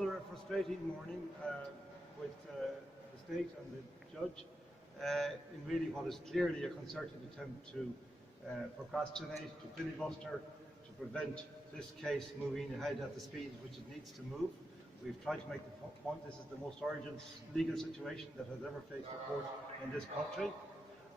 rather a frustrating morning with the state and the judge in really what is clearly a concerted attempt to procrastinate, to filibuster, to prevent this case moving ahead at the speed which it needs to move. We've tried to make the point this is the most urgent legal situation that has ever faced a court in this country,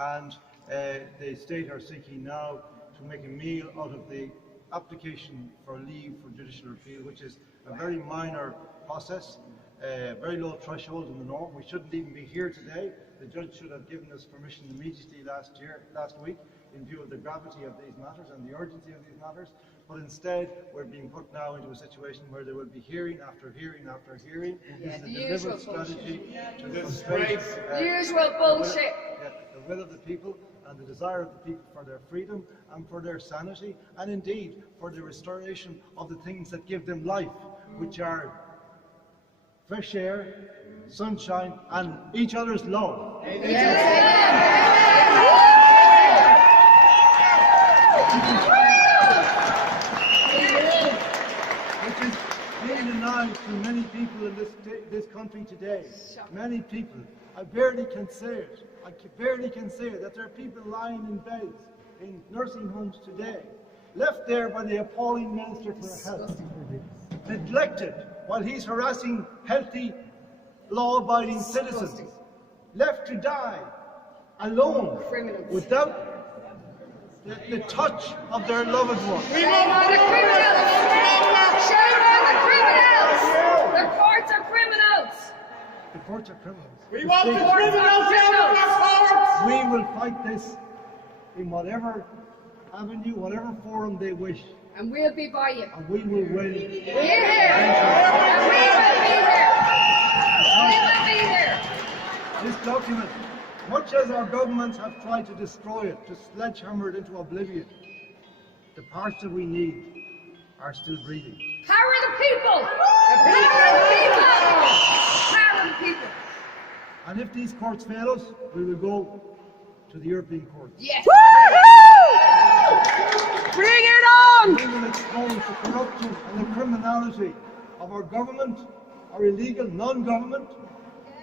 and the state are seeking now to make a meal out of the application for leave for judicial appeal, which is a very minor process, very low threshold in the norm. We shouldn't even be here today. The judge should have given us permission immediately last week in view of the gravity of these matters and the urgency of these matters, but instead we're being put now into a situation where there will be hearing after hearing after hearing. This is a deliberate strategy to frustrate the will of the people and the desire of the people for their freedom and for their sanity, and indeed for the restoration of the things that give them life, which are fresh air, sunshine, and each other's love. Which is being denied to many people in this country today. Many people. I barely can say it. I barely can say it, that there are people lying in beds in nursing homes today, left there by the appalling Minister for Health, neglected while he's harassing healthy, law-abiding citizens, left to die alone, without the touch of their loved ones. Shame on the criminals! Shame on the criminals! The courts are criminals! The courts are criminals. We want the criminals out of our courts! We will fight this in whatever avenue, whatever forum they wish. And we'll be by you. And we will win. We're here! And we will be here! We will be here! This document, much as our governments have tried to destroy it, to sledgehammer it into oblivion, the parts that we need are still breathing. Power the people! Power the people! Power the people! And if these courts fail us, we will go to the European Court. Yes! Bring it on! We will expose the corruption and the criminality of our government, our illegal non-government,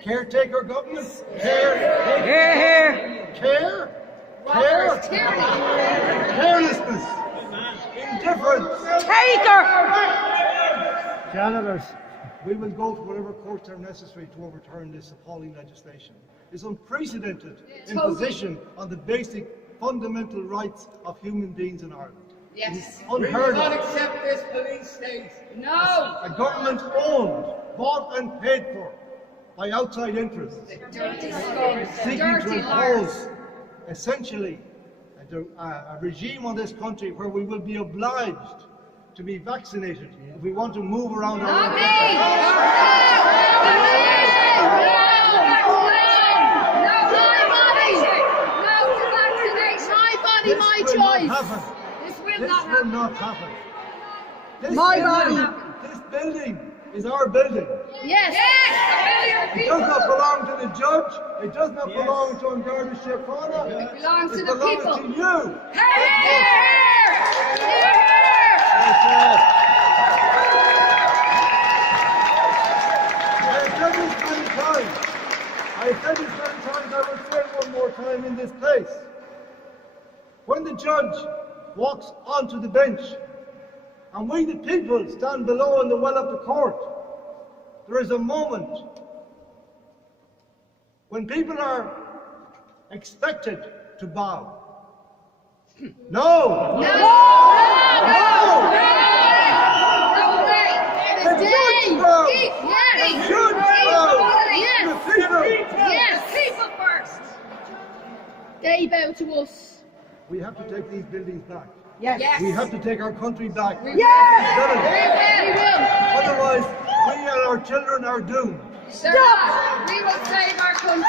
caretaker government, carelessness, indifference, janitors. We will go to whatever courts are necessary to overturn this appalling legislation. It's unprecedented imposition on the basic fundamental rights of human beings in Ireland. Yes. We will Unheard not of. accept this police state. No! A government owned, bought and paid for by outside interests, Dirty scum. seeking to Dirty liars. impose essentially a regime on this country where we will be obliged to be vaccinated if we want to move around Not our me! This will not happen. This building is our building. Yes! It does not belong to the judge. It does not belong to Garda Síochána. It belongs to the belongs people. to you. I have said this many times. I will say it one more time in this place. When the judge walks onto the bench and we the people stand below in the well of the court, there is a moment when people are expected to bow. No! No! People first! They bow to us. We have to take these buildings back. Yes. We have to take our country back. Yes. Otherwise, we and our children are doomed. Stop! We will save our country.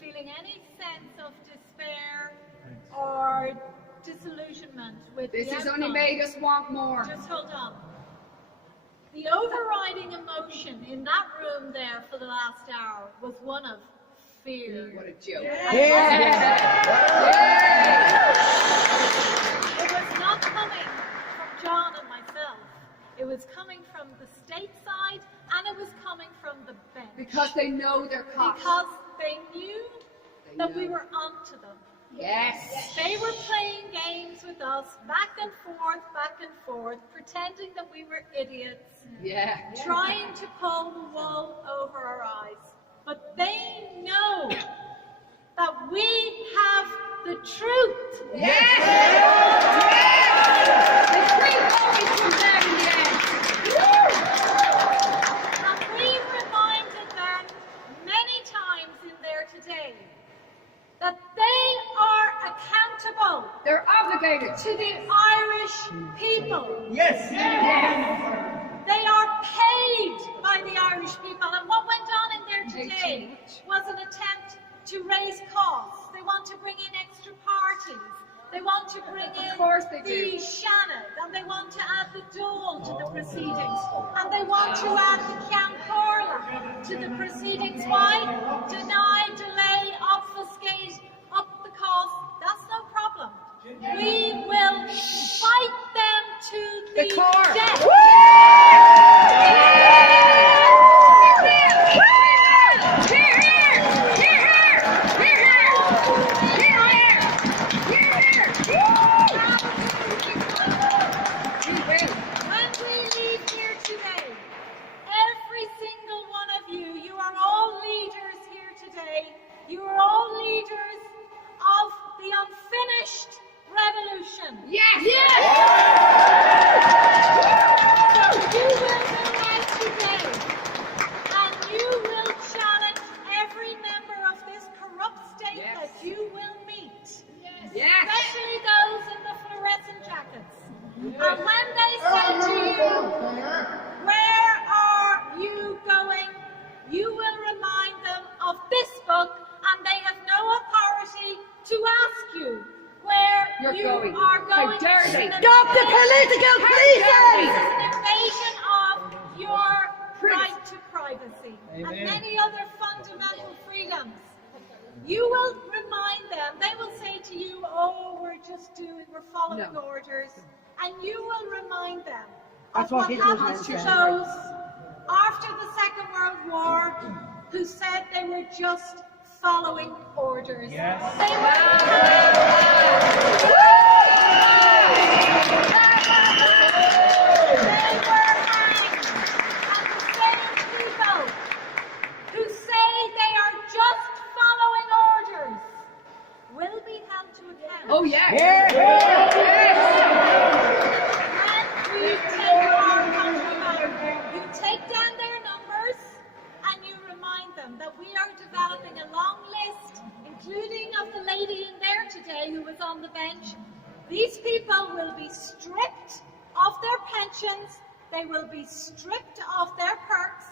Feeling any sense of despair or disillusionment with This the has only outcome. made us want more. Just hold on. The overriding emotion in that room there for the last hour was one of fear. What a joke. It was not coming from John and myself. It was coming from the state side and it was coming from the bench. Because they know their cost. Because they knew that we were onto them. Yes. They were playing games with us back and forth, pretending that we were idiots, Yeah. trying to pull the wool over our eyes. But they know that we have the truth. Yes. The truth always comes out in the end. And we reminded them many times in there today that they are accountable They're obligated. to the Irish people. Yes. They are paid by the Irish people. And what went on in there today was an attempt to raise costs. They want to bring in extra parties. They want to bring in course they do. the Shannon, and they want to add the Dole to the proceedings, and they want to add the Ceann Comhairle to the proceedings. Why? Deny, delay, obfuscate, up the cost. That's no problem. We will fight them to the core. death. When we leave here today, every single one of you, you are all leaders here today. You are all leaders of the unfinished revolution. Yes. So you will go out today and you will challenge every member of this corrupt state Yes. that you will meet. Yes. Especially those in the fluorescent jackets. And when they say to you, where are you going? You will remind them of this book, and they have no authority to ask you where You're you going. are How going. dare This is they. an Stop the invasion- political policing! This is an invasion of your right to privacy and many other fundamental freedoms. You will remind them, they will say to you, oh, we're following No. orders, and you will remind them That's of what what Hitler happened was to saying. those after the Second World War who said they were just following orders. Yes. They were hanged. And the same people who say they are just following orders will be held to account. Oh, yeah. When we take our country back, you take down their numbers and you remind them that we are developing a long list, including of the lady in there today who was on the bench. These people will be stripped of their pensions, they will be stripped of their perks,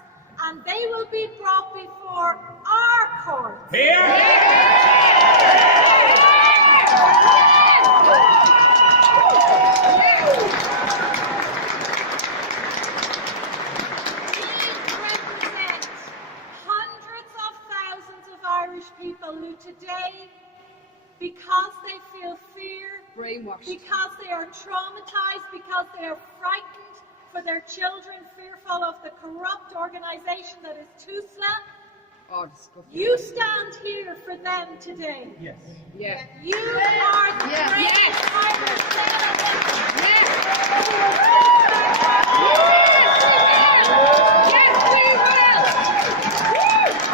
and they will be brought before our courts. We represent hundreds of thousands of Irish people who today, because they feel fear, Brainwashed. because they are traumatized, because they are frightened for their children, fearful of the corrupt organization that is TUSLA, Oh, disgusting. you stand here for them today. Yes. Yeah. You are the Yes. great Yes. Irish citizens. Yes, we will.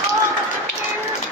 All of the fears,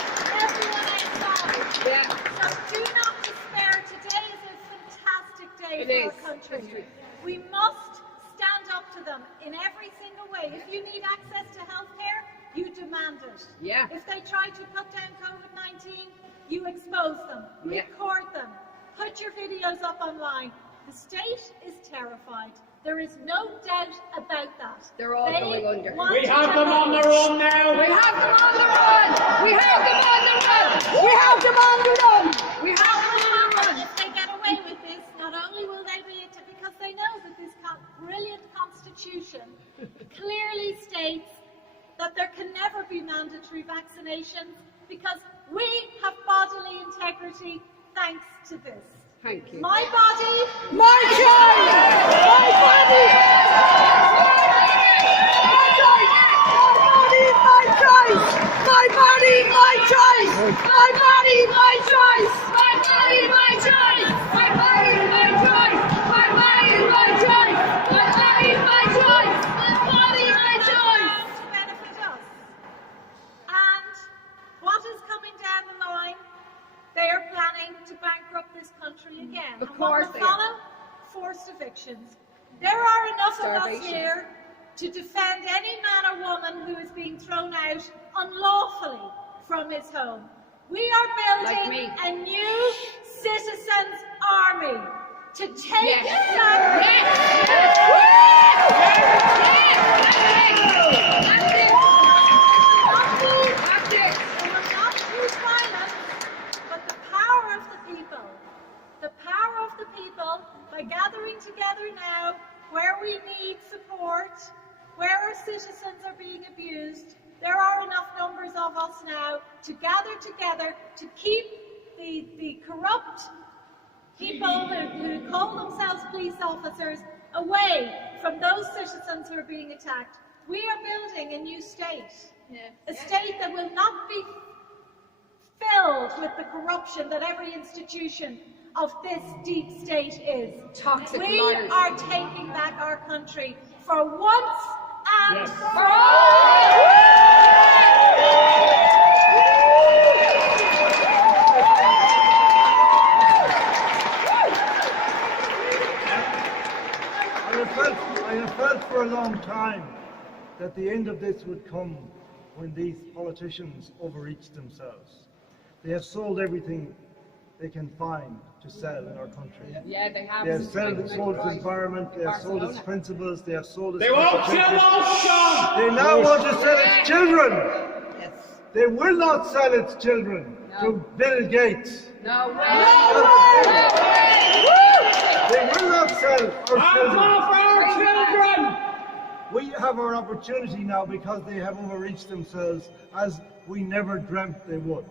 everyone outside. Yeah. So do not despair. Today is a fantastic day It for is. our country. It's true. We must stand up to them in every single way. If you need access to healthcare, you demand it. Yeah. If they try to cut down COVID-19, you expose them, Yeah. record them, put your videos up online. The state is terrified. There is no doubt about that. They're all They going under. want We to have them on the delay. run now. We have them on the run! We have them on the run! We have them on the run! We have them on the run! If they get away with this, they know that this brilliant constitution clearly states that there can never be mandatory vaccinations because we have bodily integrity thanks to this. Thank you. My body, My choice! My body! My choice! My body, my choice! My body, my choice! My body, my choice! My body, my choice! My body, my choice! My body, my choice! My body, my choice! to benefit us. And what is coming down the line? They are planning to bankrupt this country again. Of And course what they will are. follow? Forced evictions. There are enough of us Starvation. here to defend any man or woman who is being thrown out unlawfully from his home. We are Like building me. a new citizens' army to take Yes. back. It will not use violence, but the power of the people. The power of the people by gathering together now where we need support, where our citizens are being abused. There are enough numbers of us now to gather together to keep the corrupt people who call themselves police officers away from those citizens who are being attacked. We are building a new state. A state that will not be filled with the corruption that every institution of this deep state is. Toxic We liars. are taking back our country for once and Yes. for all. I have felt for a long time that the end of this would come when these politicians overreach themselves. They have sold everything they can find to sell in our country. Yeah, they have. They have sold its environment, they have sold its principles, they have sold its They won't kill constitution. us, Sean! They now want to sell its children. Yes. They will not sell its children to Bill Gates. No way. They will not sell our Hands children. off our children! We have our opportunity now because they have overreached themselves as we never dreamt they would.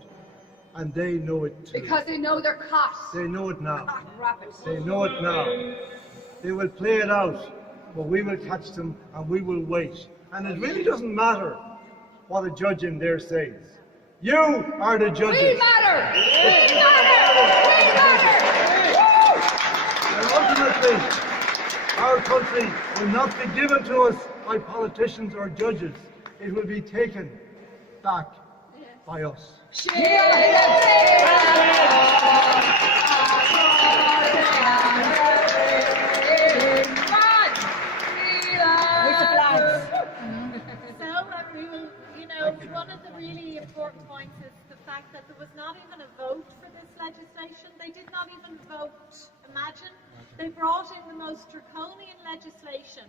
And they know it too. Because they know they're caught. They know it now. Rapid. They know it now. They will play it out, but we will catch them and we will wait. And it really doesn't matter what a judge in there says. You are the judges. We matter! We matter! We matter! And ultimately, our country will not be given to us by politicians or judges. It will be taken back by us. So we will, one of the really important points is the fact that there was not even a vote for this legislation. They did not even vote. Imagine. They brought in the most draconian legislation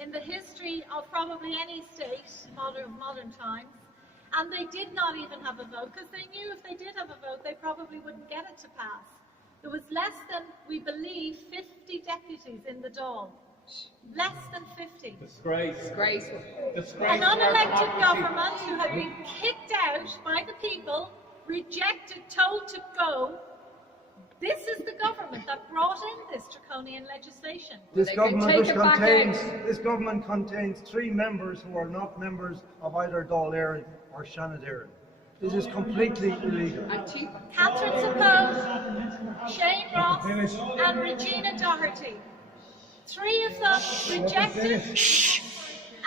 in the history of probably any state, modern times. And they did not even have a vote because they knew if they did have a vote, they probably wouldn't get it to pass. There was less than, we believe, 50 deputies in the Dáil. Less than 50. Disgrace. Disgraceful. Disgrace An to our unelected democracy. government who had been kicked out by the people, rejected, told to go. This is the government that brought in this draconian legislation. This They can government, take which it back contains, out. this government contains 3 members who are not members of either Dáil Éireann or Seanad Éireann. This is completely illegal. Antifa. Catherine Suppose, Shane Ross, and Regina Doherty. 3 of them rejected,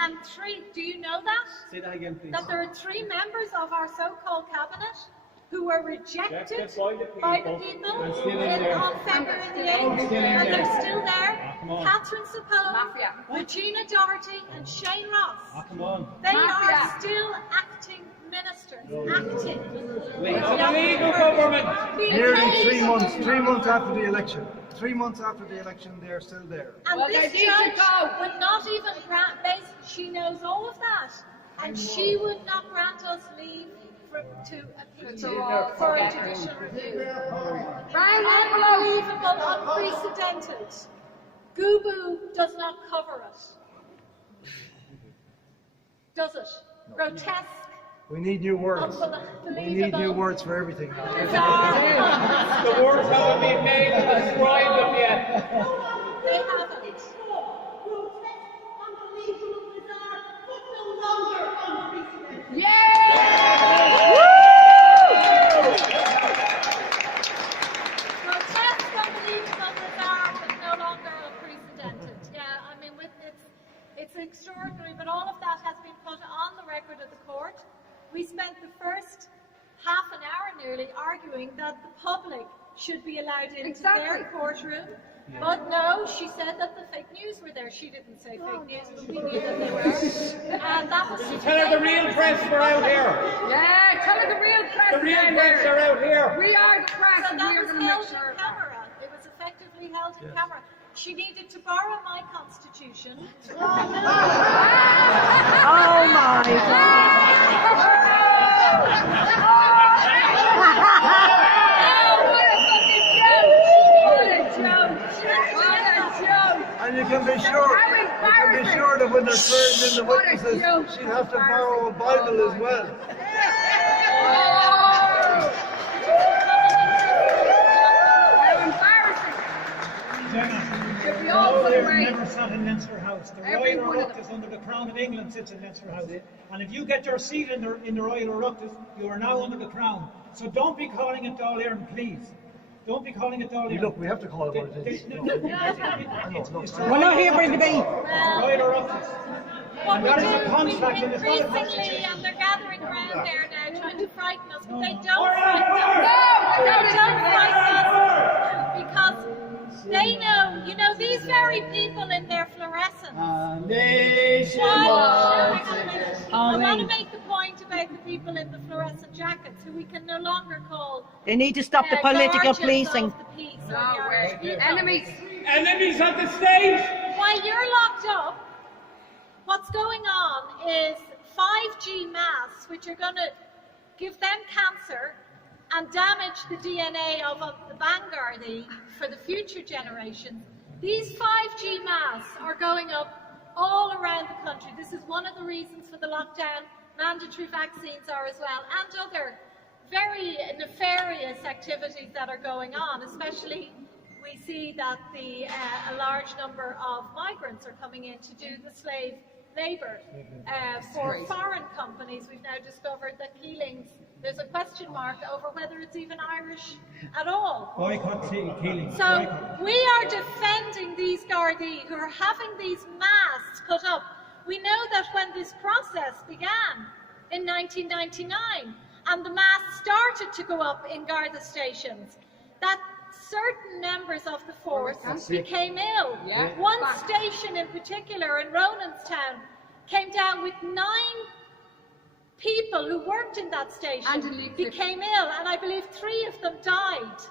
and 3, do you know that? Say that again, please. That there are 3 members of our so-called cabinet who were rejected Rejected by by the the people people and still in there. on February the 8th, Still in and there. they're still there. come on. Catherine Suppose, Mafia. Regina Doherty, and Shane Ross. Come on. They Mafia. are still acting ministers, acting. It's a legal government. Being Nearly paid. 3 months after the election. 3 months after the election, they are still there. And Well, this they need to judge go. would not even grant, she knows all of that, and she would not grant us leave to appeal It's all for a together. judicial review. Round envelope. Unbelievable, unprecedented. Gubu does not cover it. Does it? Grotesque. We need new words. We need new words for everything. Bizarre. The words haven't been made to describe them yet. They haven't. Grotesque, unbelievable, bizarre, but no longer unprecedented. Yeah, I mean, it's extraordinary, but all of that has been put on the record of the court. We spent the first half an hour nearly arguing that the public should be allowed into their courtroom. But no, she said that the fake news were there. She didn't say fake news, but we knew that they were. And that was Tell her the real press were out here. Yeah, tell her the real press. The real press are out here. We are the press, So and that we are was going to make held sure. in camera. It was effectively held in camera. She needed to borrow my constitution. Oh my And you can be sure that when they're swearing in the witnesses, she'll have to borrow a Bible as well. They've never sat in Leinster House. The Royal Oireachtas under the Crown of England sits in Leinster House. And if you get your seat in the Royal Oireachtas, you are now under the Crown. So don't be calling it Dáil Éireann, please. Don't be calling it Dáil Éireann. Look, we have to call it what it is. We're not here for the debate. Well, Royal Oireachtas. what And we that is a do, contract and it's not a increasingly, constitution. and they're gathering around there now, trying to frighten us, but they don't frighten us. They don't frighten us because they know, you know, these very people in their fluorescence. I want to make the point about the people in the fluorescent jackets who we can no longer call They need to stop the political guardians policing. of the peace or the Irish people. Enemies. Enemies on the stage. While you're locked up, what's going on is 5G masks, which are going to give them cancer and damage the DNA of the Vanguardi for the future generations. These 5G masks are going up all around the country. This is one of the reasons for the lockdown. Mandatory vaccines are as well, and other very nefarious activities that are going on, especially we see that a large number of migrants are coming in to do the slave labour for foreign companies. We've now discovered that Keeling's, there's a question mark over whether it's even Irish at all. Boycott Keeling. So we are defending these Gardaí who are having these masks put up. We know that when this process began in 1999 and the masks started to go up in Garda stations, that certain members of the force became ill. Yeah. One station in particular in Ronanstown came down with 9 people who worked in that station became ill, and I believe 3 of them died.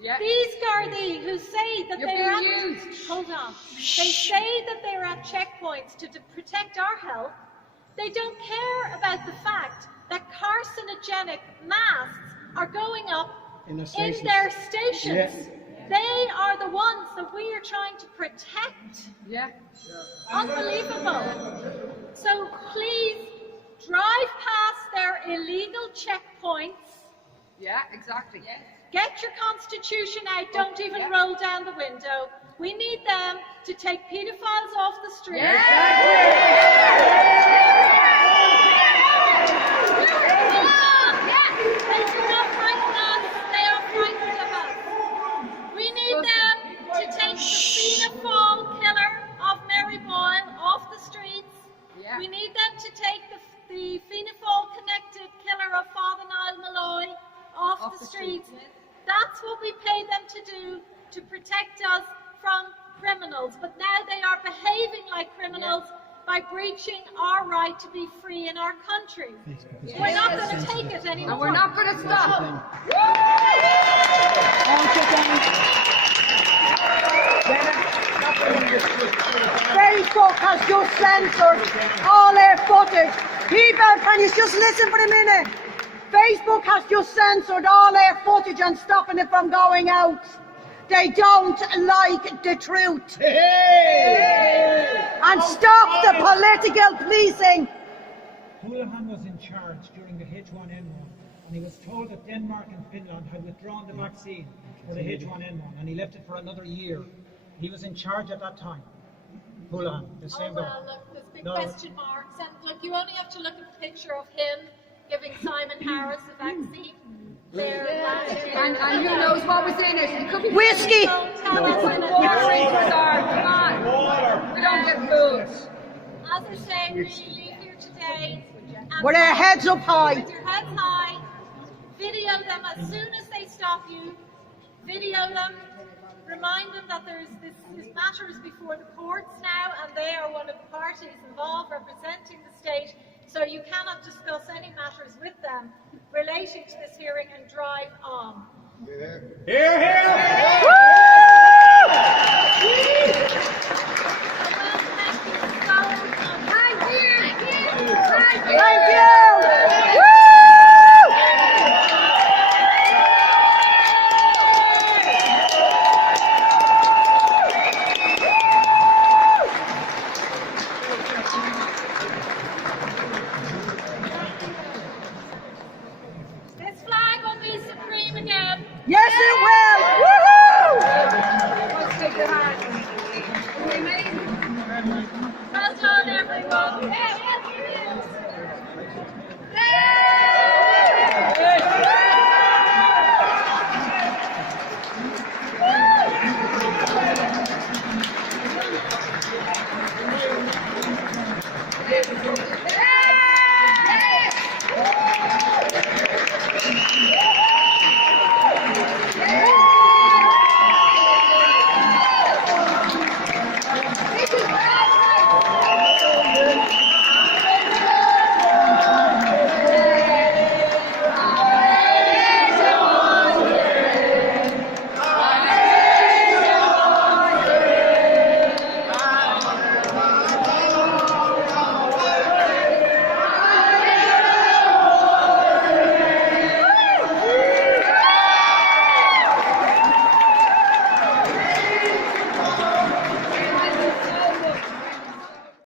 Yeah. These Gardaí who say that You're they're being at, used. hold on, they say that they're at checkpoints to protect our health. They don't care about the fact that carcinogenic masks are going up in their stations. They are the ones that we are trying to protect. Yeah. Unbelievable. So please drive past their illegal checkpoints. Yeah, exactly. Yes. Get your constitution out. Don't even roll down the window. We need them to take paedophiles off the street. They do not frighten us. They are frightened of us. We need them to take the pedophile killer of Mary Boyle off the streets. Yeah. We need them to take the pedophile-connected killer of Father Niall Malloy off the streets. That's what we pay them to do, to protect us from criminals. But now they are behaving like criminals by breaching our right to be free in our country. We're not going to take it anymore. And we're not going to stop. Facebook has just censored all their footage. People, can you just listen for a minute? Facebook has just censored all their footage and stopping it from going out. They don't like the truth. And stop the political policing. Houlihan was in charge during the H1N1, and he was told that Denmark and Finland had withdrawn the vaccine for the H1N1, and he left it for another year. He was in charge at that time. Houlihan, the same guy. Well, look, there's big question marks, and look, you only have to look at the picture of him giving Simon Harris a vaccine. And who knows what was in it? It could be Whiskey. Don't tell us in water in advance. Qatar. Come on. We don't get food. As I say, really leave here today. and With our heads up high. With your heads high. Video them as soon as they stop you. Video them. Remind them that this matter is before the courts now, and they are one of the parties involved representing the state. So you cannot discuss any matters with them relating to this hearing and drive on. Here, here! Woo!